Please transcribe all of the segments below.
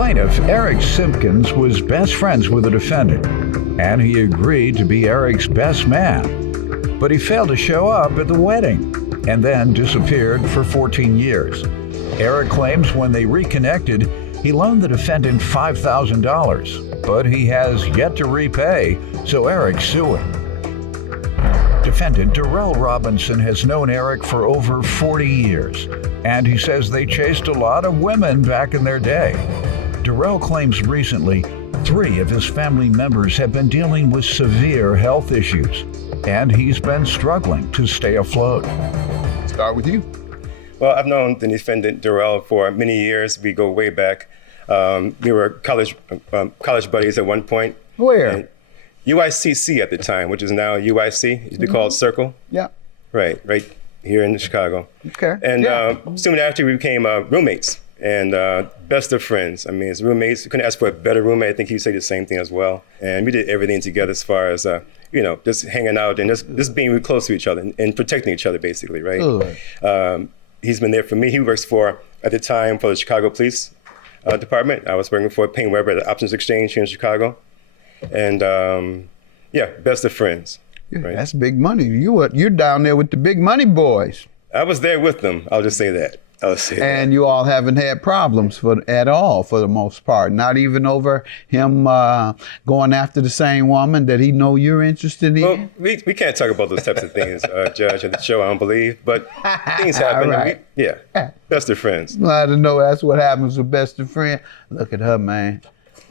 Plaintiff Eric Simpkins was best friends with the defendant, and he agreed to be Eric's best man. But he failed to show up at the wedding and then disappeared for 14 years. Eric claims when they reconnected, he loaned the defendant $5,000, but he has yet to repay, so Eric's suing. Defendant Darrell Robinson has known Eric for over 40 years, and he says they chased a lot of women back in their day. Darrell claims recently 3 of his family members have been dealing with severe health issues, and he's been struggling to stay afloat. Start with you. Well, I've known the defendant Darrell for many years. We go way back. We were college buddies at one point. Where? And UICC at the time, which is now UIC. It used to be called Circle. Yeah. Right here in Chicago. Okay. And soon after we became roommates and best of friends. I mean, as roommates, you couldn't ask for a better roommate. I think he'd say the same thing as well. And we did everything together as far as, just hanging out and just being real close to each other and protecting each other, basically, right? Good. He's been there for me. He works at the time, for the Chicago Police Department. I was working for Payne Weber at the Options Exchange here in Chicago. And best of friends. Yeah, right? that's big money. You're down there with the big money boys. I was there with them. I'll just say that. And you all haven't had problems at all for the most part. Not even over him going after the same woman that he know you're interested in? Well, we can't talk about those types of things, Judge, at the show, I don't believe. But things happen. Right. Best of friends. Glad to know that's what happens with best of friends. Look at her, man.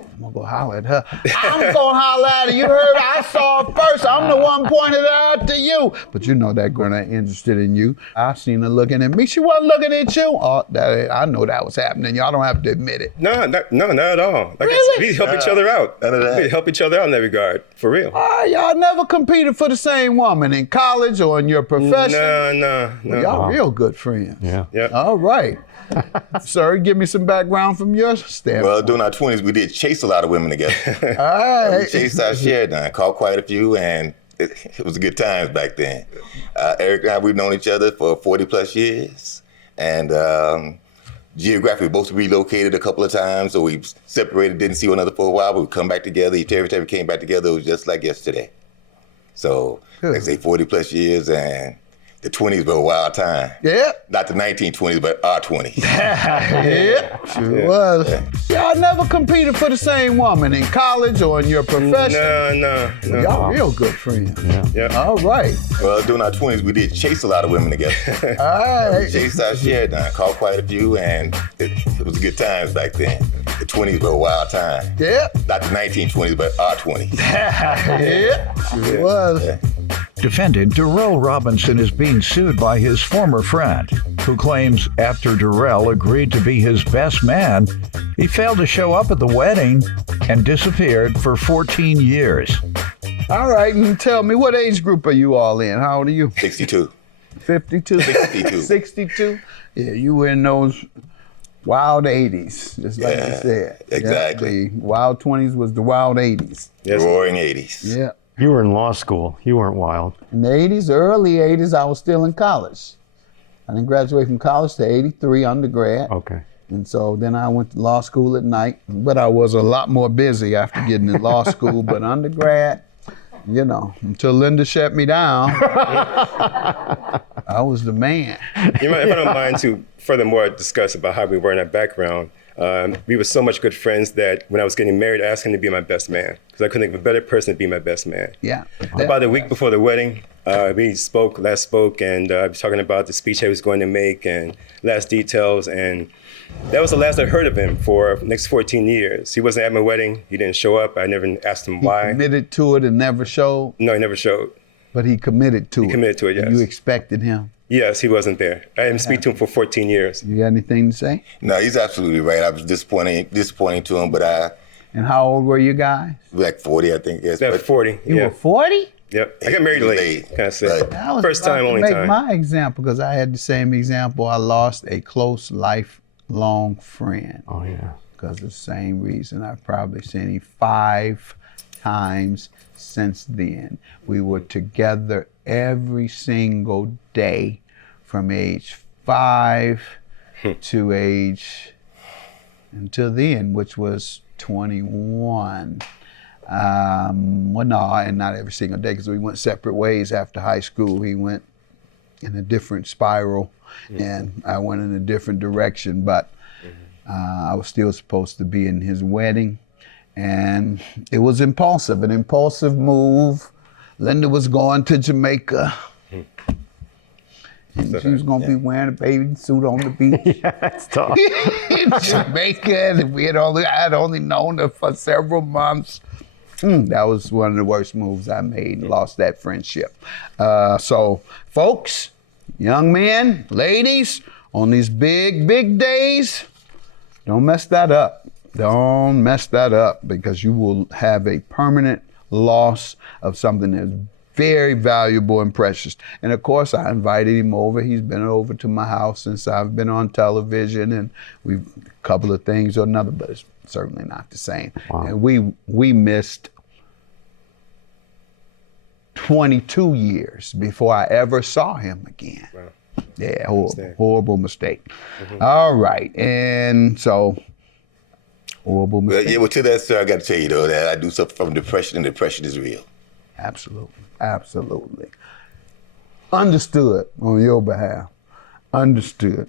I'm gonna go holler at her. I'm gonna holler at her. You heard I saw her first. I'm the one pointed out to you. But you know that girl ain't interested in you. I seen her looking at me. She wasn't looking at you. Oh, I know that was happening. Y'all don't have to admit it. No, not at all. Like Really? We help each other out. We help each other out in that regard, for real. Y'all never competed for the same woman in college or in your profession? No. Well, y'all real good friends. Yeah. Yep. All right. Sir, give me some background from your standpoint. Well, during our 20s, we did chase a lot of women together. All right. We chased our share down, caught quite a few, and it was good times back then. Eric and I, we've known each other for 40 plus years, and geographically, both relocated a couple of times, so we separated, didn't see one another for a while, but we come back together. Every time we came back together, it was just like yesterday. So, like I say, 40 plus years, and the 20s were a wild time. Yeah. Not the 1920s, but our 20s. Yeah, sure was. Y'all never competed for the same woman in college or in your profession? No. Y'all real good friends. Yeah. All right. Well, during our 20s, we did chase a lot of women together. All right. We chased our share down, caught quite a few, and it was good times back then. The 20s were a wild time. Yeah. Not the 1920s, but our 20s. Yeah, sure was. Yeah. Defendant Darrell Robinson is being sued by his former friend, who claims after Darrell agreed to be his best man, he failed to show up at the wedding and disappeared for 14 years. All right, and tell me, what age group are you all in? How old are you? 62. 52? 62. 62? Yeah, you were in those wild 80s, just like you said. Exactly. Yeah, the wild 20s was the wild 80s. Yes. Roaring 80s. Yeah. You were in law school. You weren't wild. In the 80s, early 80s, I was still in college. I didn't graduate from college to 83 undergrad. Okay. And so then I went to law school at night, but I was a lot more busy after getting in law school. But undergrad, until Linda shut me down, I was the man. If I don't mind to furthermore discuss about how we were in our background, we were so much good friends that when I was getting married, I asked him to be my best man because I couldn't think of a better person to be my best man. Yeah. About a week before the wedding, we last spoke, and I was talking about the speech I was going to make and last details, and that was the last I heard of him for the next 14 years. He wasn't at my wedding. He didn't show up. I never asked him why. He committed to it and never showed? No, he never showed. But he committed to it? He committed to it, yes. You expected him? Yes, he wasn't there. I didn't speak to him for 14 years. You got anything to say? No, he's absolutely right. I was disappointing to him, but And how old were you guys? like 40, I think. Yes. That was 40. You were 40? Yep. I got married late. Kind of sad. I was First about time, to only make time. my example, because I had the same example. I lost a close lifelong friend. Oh, yeah. Because of the same reason. I've probably seen him 5 times since then. We were together every single day from age 5 to age until then, which was 21. Well, no, and not every single day, because we went separate ways after high school. He went in a different spiral, and I went in a different direction, but I was still supposed to be in his wedding, and it was an impulsive move. Linda was going to Jamaica, and she was going to be wearing a bathing suit on the beach. Yeah, that's tough. In Jamaica, and I had only known her for several months. That was one of the worst moves I made, and lost that friendship. So, folks, young men, ladies, on these big, big days, don't mess that up. Don't mess that up, because you will have a permanent loss of something that's very valuable and precious. And of course, I invited him over. He's been over to my house since I've been on television, and we've a couple of things or another, but it's certainly not the same. Wow. And we missed 22 years before I ever saw him again. Wow. Yeah, horrible mistake. All right, and so horrible mistake. Well, to that, sir, I got to tell you though that I do suffer from depression, and depression is real. Absolutely. Understood on your behalf. Understood.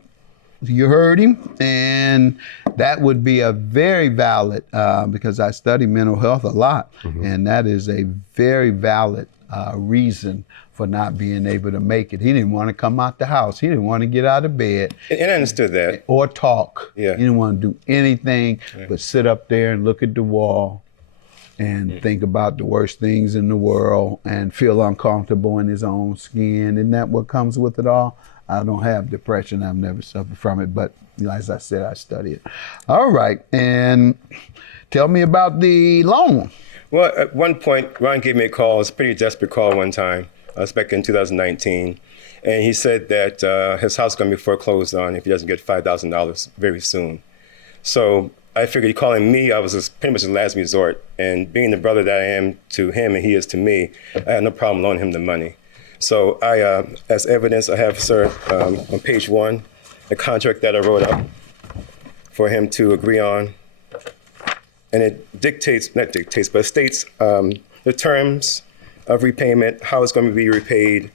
You heard him, and that would be a very valid, because I study mental health a lot, and that is a very valid reason for not being able to make it. He didn't want to come out the house. He didn't want to get out of bed. And I understood that. Or talk. Yeah. He didn't want to do anything but sit up there and look at the wall and think about the worst things in the world and feel uncomfortable in his own skin. Isn't that what comes with it all? I don't have depression. I've never suffered from it, but as I said, I study it. All right, and tell me about the loan. Well, at one point, Ron gave me a call. It was a pretty desperate call one time. I was back in 2019. And he said that his house is going to be foreclosed on if he doesn't get $5,000 very soon. So I figured calling me, I was pretty much the last resort. And being the brother that I am to him and he is to me, I had no problem loaning him the money. So I, as evidence, I have, sir, on page 1, the contract that I wrote up for him to agree on. And it dictates, not dictates, but states the terms of repayment, how it's going to be repaid.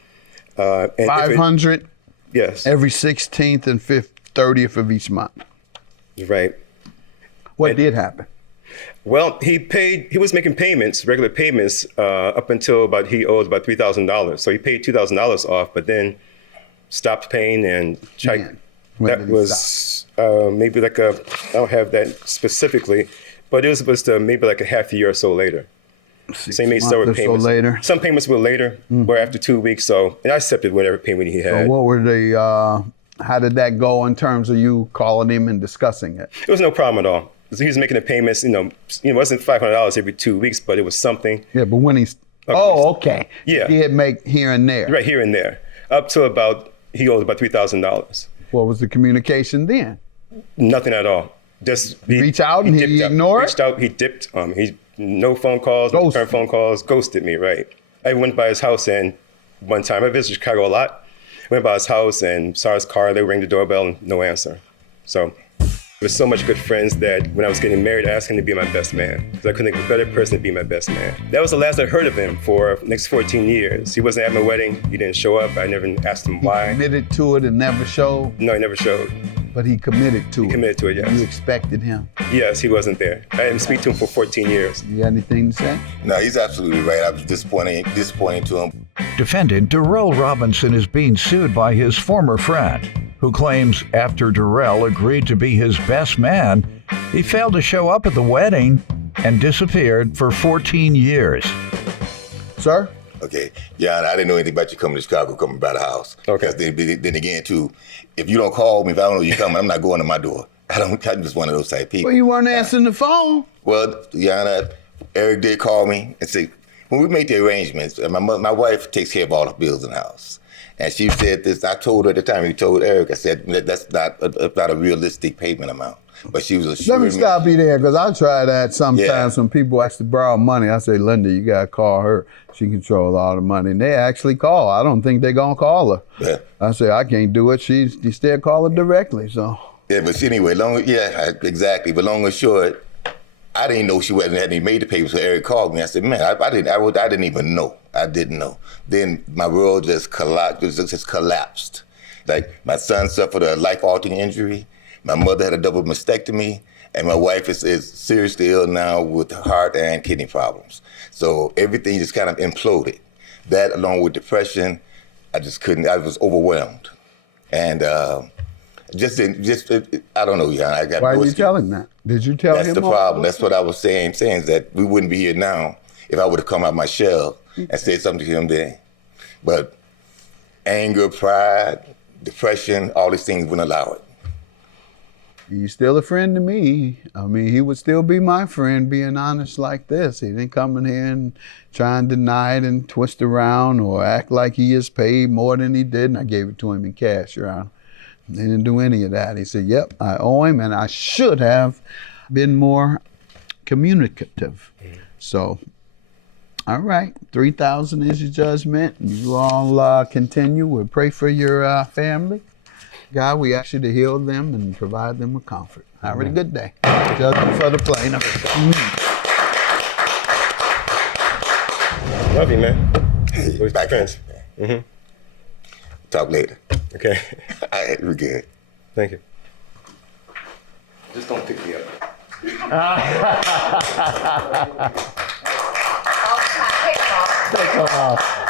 And 500 yes. every 16th and 30th of each month. Right. What did happen? Well, he was making payments, regular payments, up until he owed about $3,000. So he paid $2,000 off, but then stopped paying and tried. That was maybe like I don't have that specifically, but it was maybe like a half a year or so later. Same age several payments. So later. Some payments were later, or after 2 weeks. So, and I accepted whatever payment he had. So what were how did that go in terms of you calling him and discussing it? It was no problem at all. He was making the payments, it wasn't $500 every 2 weeks, but it was something. Yeah, but when okay. Yeah. He had make here and there. Right, here and there. Up to he owed about $3,000. What was the communication then? Nothing at all. Just reach out and he ignored? Reached out, he dipped. No phone calls, no return phone calls, ghosted me, right? I went by his house, and one time, I visited Chicago a lot. Went by his house and saw his car. They rang the doorbell and no answer. So there was so much good friends that when I was getting married, I asked him to be my best man, because I couldn't think of a better person to be my best man. That was the last I heard of him for the next 14 years. He wasn't at my wedding. He didn't show up. I never asked him why. He committed to it and never showed? No, he never showed. But he committed to it? He committed to it, yes. You expected him? Yes, he wasn't there. I didn't speak to him for 14 years. You got anything to say? No, he's absolutely right. I was disappointed to him. Defendant Darrell Robinson is being sued by his former friend, who claims after Darrell agreed to be his best man, he failed to show up at the wedding and disappeared for 14 years. Sir? Okay, yeah, I didn't know anything about you coming to Chicago, coming by the house. Okay. Because then again, too, if you don't call me, if I don't know you're coming, I'm not going to my door. I'm just one of those type of people. Well, you weren't answering the phone. Well, Yana, Eric did call me and say, when we made the arrangements, my wife takes care of all the bills in the house. And she said this, I told her at the time, he told Eric, I said, that's not a realistic payment amount. But she was assuring me. Let me stop you there, because I try that sometimes when people ask to borrow money. I say, Linda, you got to call her. She controls all the money. And they actually call. I don't think they're going to call her. Yeah. I say, I can't do it. You still call her directly, so. Yeah, but anyway, exactly. But long and short, I didn't know she hadn't even made the papers. So Eric called me. I said, man, I didn't even know. I didn't know. Then my world just collapsed. Like my son suffered a life-altering injury. My mother had a double mastectomy, and my wife is seriously ill now with heart and kidney problems. So everything just kind of imploded. That, along with depression, I just couldn't. I was overwhelmed, and I don't know, Jan. I got. Why are you telling that? Did you tell him? That's the problem. That's what I was saying is that we wouldn't be here now if I would have come out my shell and said something to him then. But anger, pride, depression, all these things wouldn't allow it. He's still a friend to me. I mean, he would still be my friend being honest like this. He didn't come in here and try and deny it and twist around or act like he is paid more than he did. And I gave it to him in cash, Your Honor. He didn't do any of that. He said, yep, I owe him and I should have been more communicative. So, all right, $3,000 is your judgment. You all continue. We'll pray for your family. God, we ask you to heal them and provide them with comfort. Have a good day. Judgment for the plaintiff. Love you, man. Hey, back friends. Talk later. Okay. All right, we're good. Thank you. Just don't pick me up. Take them off.